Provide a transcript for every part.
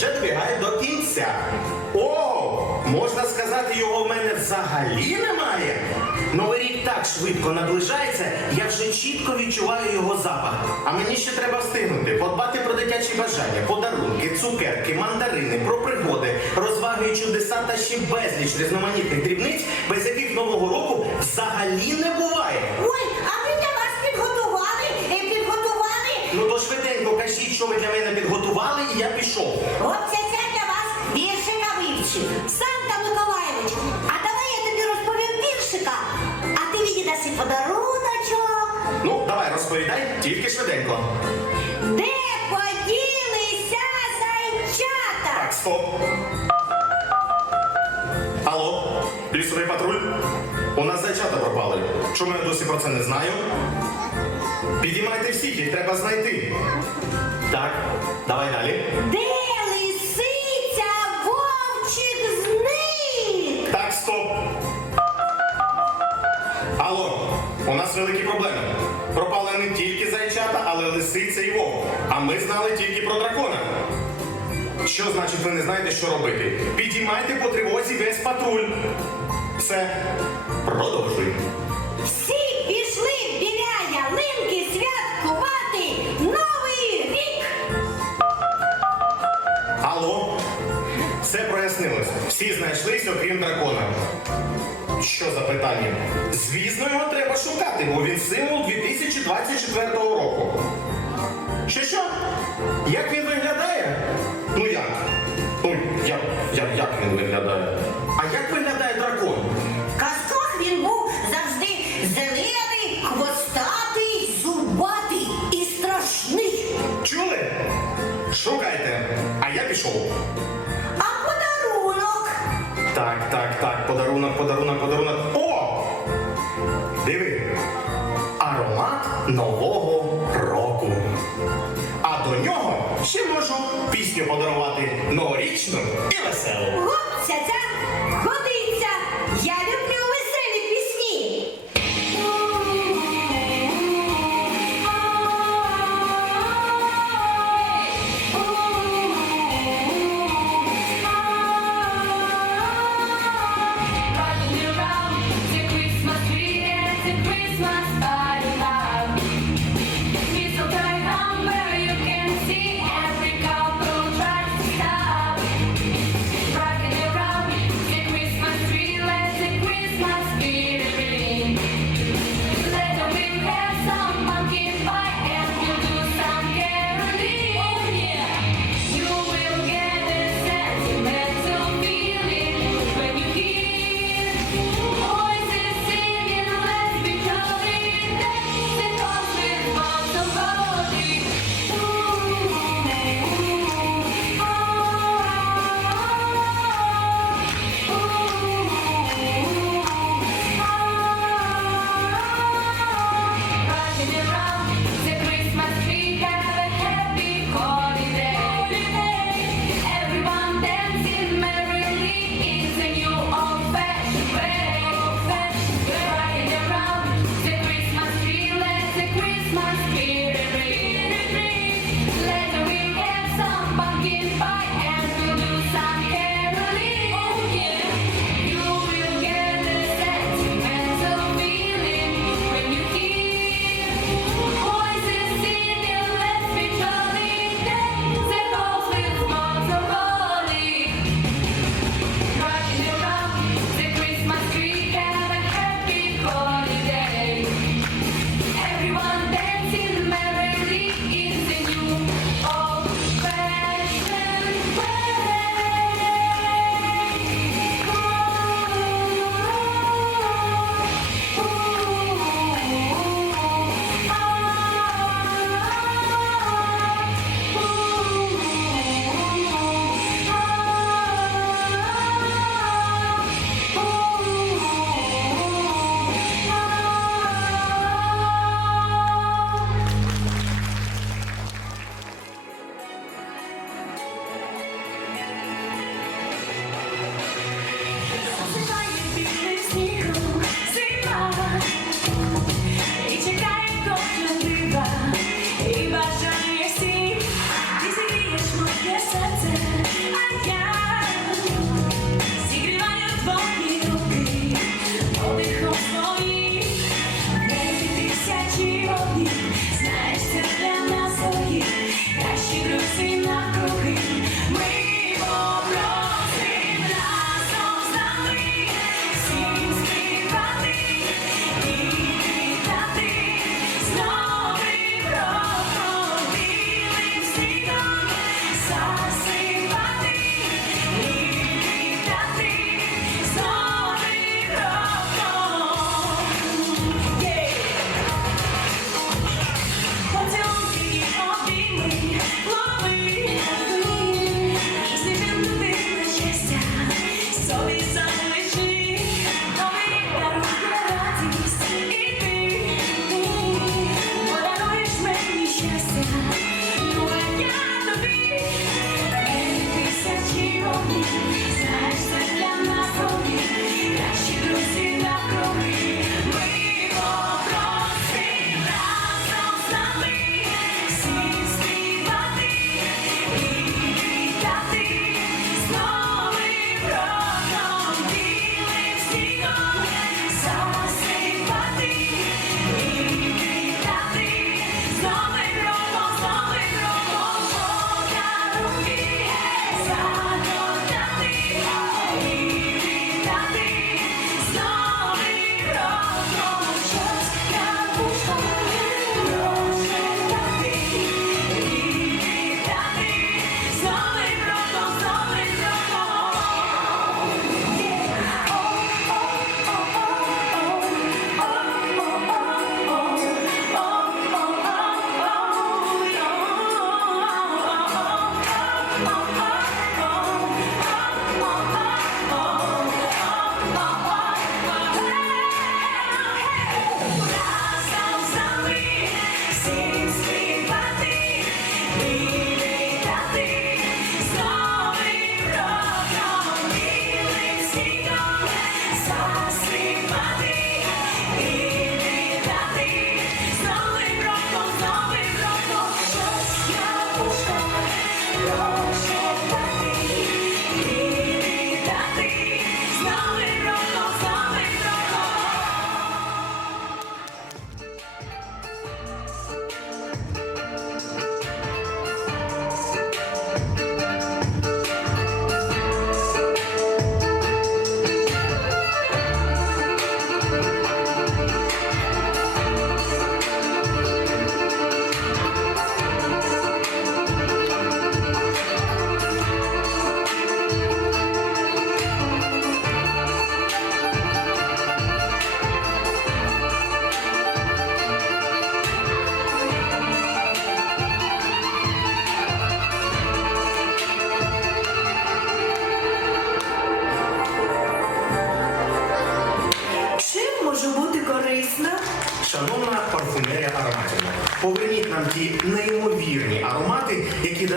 вже добігає до кінця. О, можна сказати, його в мене взагалі немає. Новий рік так швидко наближається, я вже чітко відчуваю його запах. А мені ще треба встигнути, подбати про дитячі бажання, подарунки, цукерки, мандарини, про пригоди, розваги і чудеса та ще безліч різноманітних дрібниць, без яких нового року взагалі не буває. Ой, а ми для вас підготували, е, підготували. Ну то швиденько кажіть, що ви для мене підготували, пішов. От ця для вас віршика вивчив. Санта Миколайович, а давай я тобі розповім віршика, а ти мені даси подаруночок. Ну, давай розповідай, тільки швиденько. Де поділися зайчата? Так, стоп. Алло, лісовий патруль? У нас зайчата пропали. Чому я досі про це не знаю? Підіймайте всіх, їх треба знайти. Так, давай далі. Де А ми знали тільки про дракона. Що значить ви не знаєте, що робити? Підіймайте по тривозі весь патруль. Все, продовжуй. Всі пішли біля ялинки святкувати Новий рік. Алло, все прояснилось. Всі знайшлись, окрім дракона. Що за питання? Звісно, його треба шукати, бо він символ 2024 року. Що що? Як він виглядає? Ну як? Ну, як, як, як він виглядає? А як виглядає дракон? В казках він був завжди зелений, хвостатий, зубатий і страшний. Чули? Шукайте, а я пішов. А подарунок? Так, так, так, подарунок, подарунок, подарунок. О! Диви. Аромат нового до нього ще можу пісню подарувати новорічну і веселу. Ця ця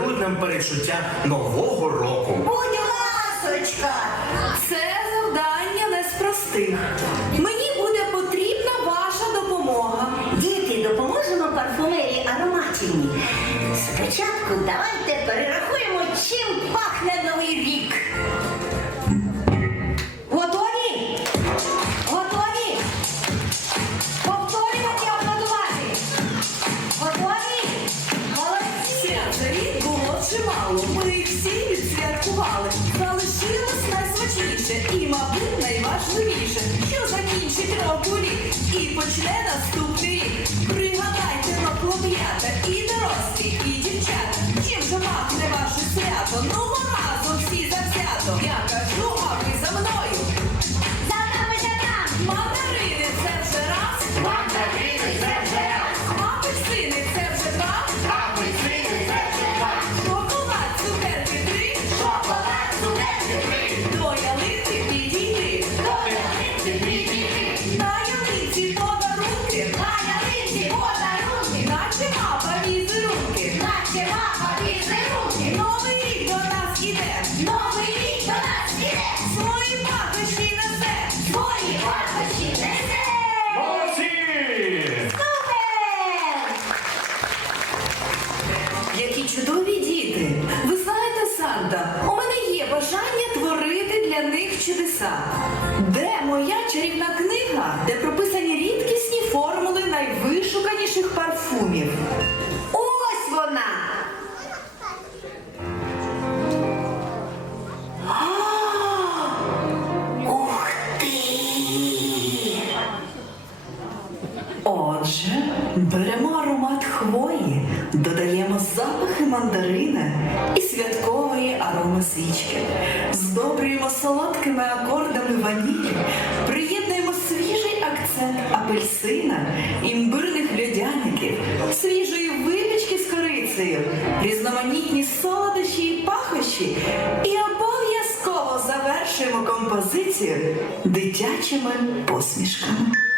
які дарують нам перечуття нового року. Чимало. Ми всі відсвяткували. Залишилось найсмачніше і, мабуть, найважливіше, що закінчить року рік і почне наступний рік. Пригадайте на п'ята і дорослі, і чарівна книга, де прописані рідкісні формули найвишуканіших парфумів? Ось вона! Ух ти! Отже, беремо аромат хвої, додаємо запахи мандарина і святкової ароми свічки, здобрюємо солодкими акордами ванілі, апельсина, імбирних льодяників, свіжої випічки з корицею, різноманітні солодощі і пахощі і обов'язково завершуємо композицію дитячими посмішками.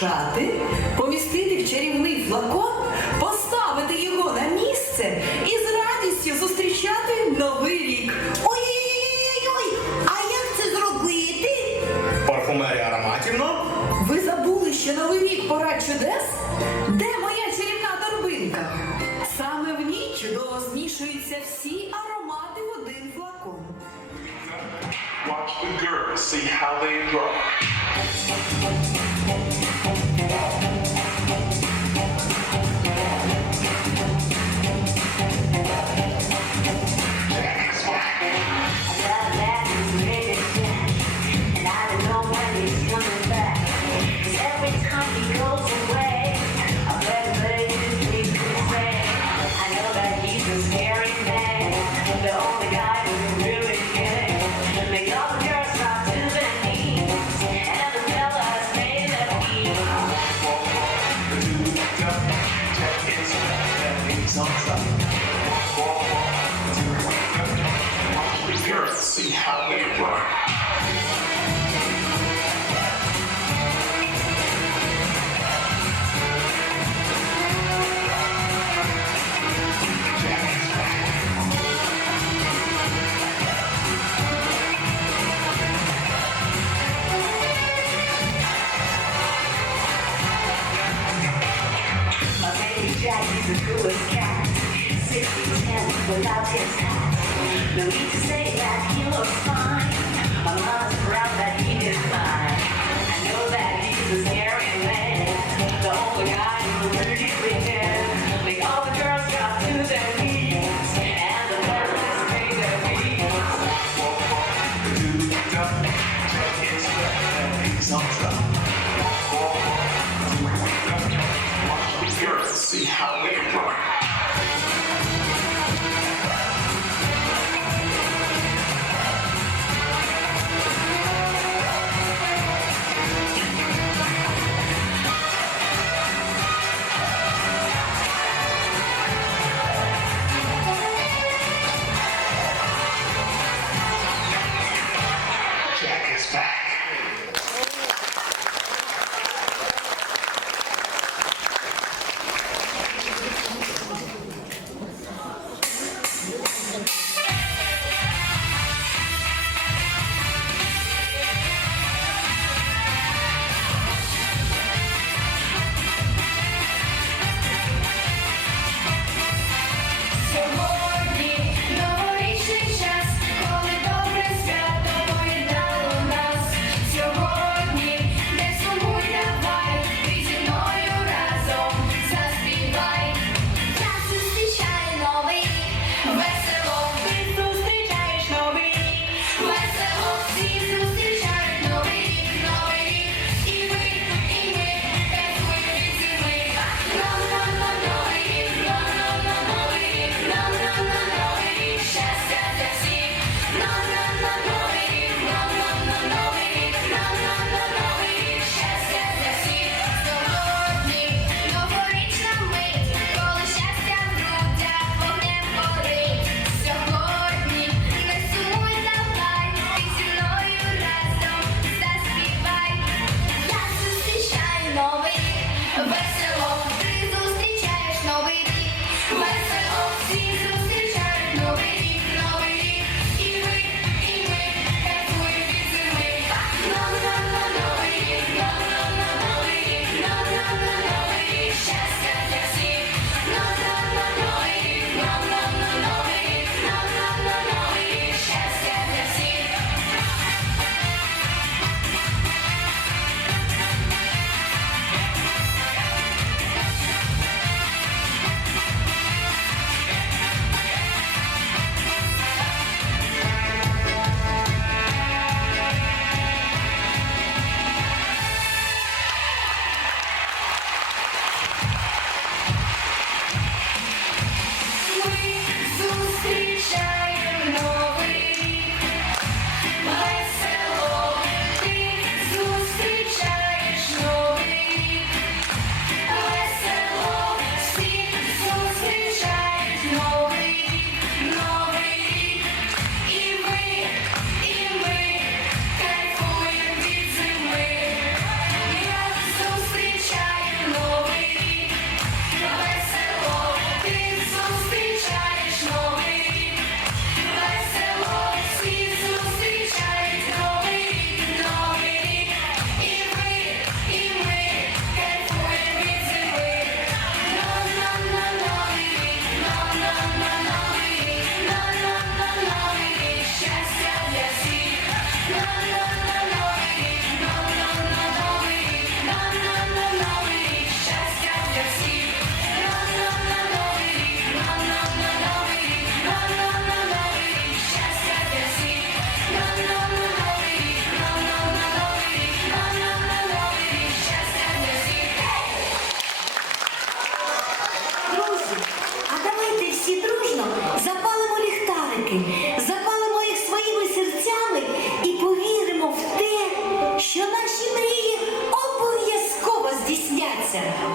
Перемішати, помістити в чарівний флакон, поставити його на місце і з радістю зустрічати новий рік. Ой-ой-ой! А як це зробити? Парфумерія ароматівно. Ви забули, що новий рік пора чудес? Де моя чарівна торбинка? Саме в ній чудово змішуються всі аромати в один флакон. Watch the girls see how they draw. No need to say that he looks fine. My mama's proud that he is mine.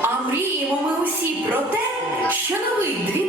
а мріємо ми усі про те, що новий дві.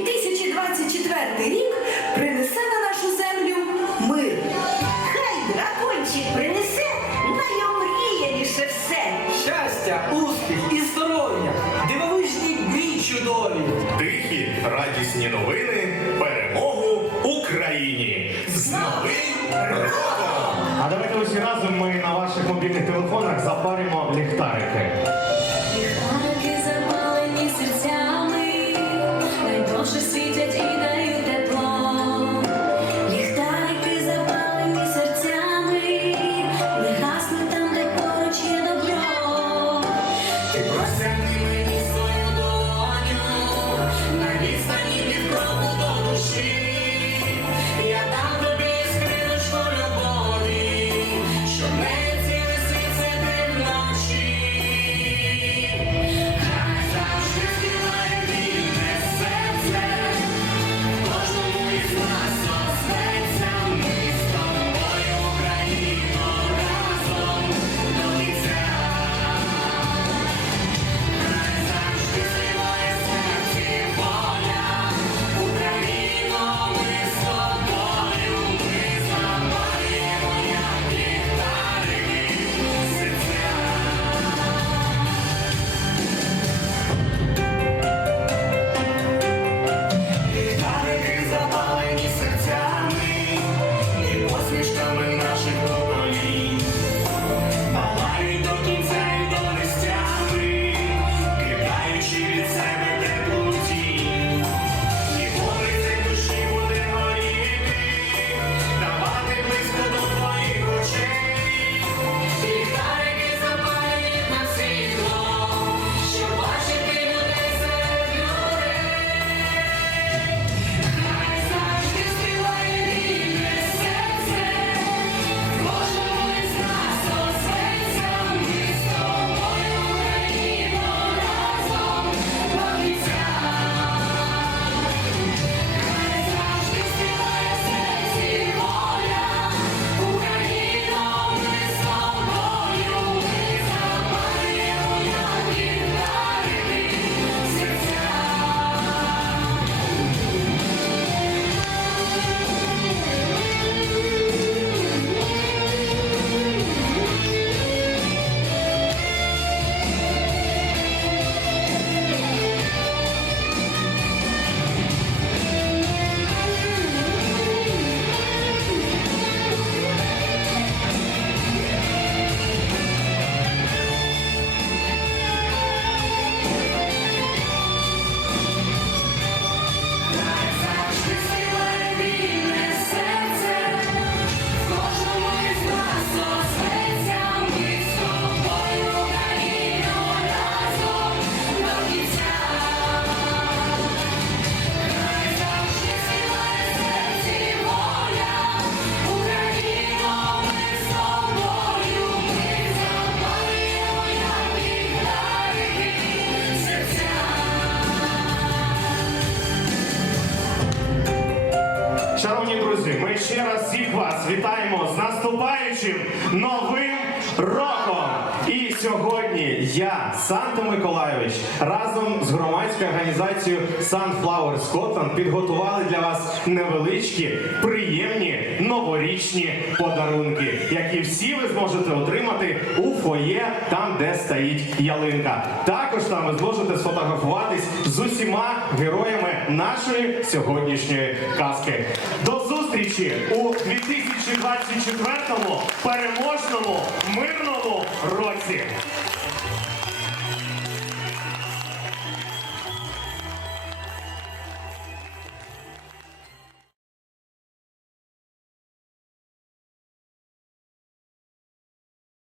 сьогодні я, Санта Миколайович, разом з громадською організацією Sunflower Scotland підготували для вас невеличкі, приємні новорічні подарунки, які всі ви зможете отримати у фоє, там де стоїть ялинка. Також там ви зможете сфотографуватись з усіма героями нашої сьогоднішньої казки. До зустрічі у 2024 переможному мирному році.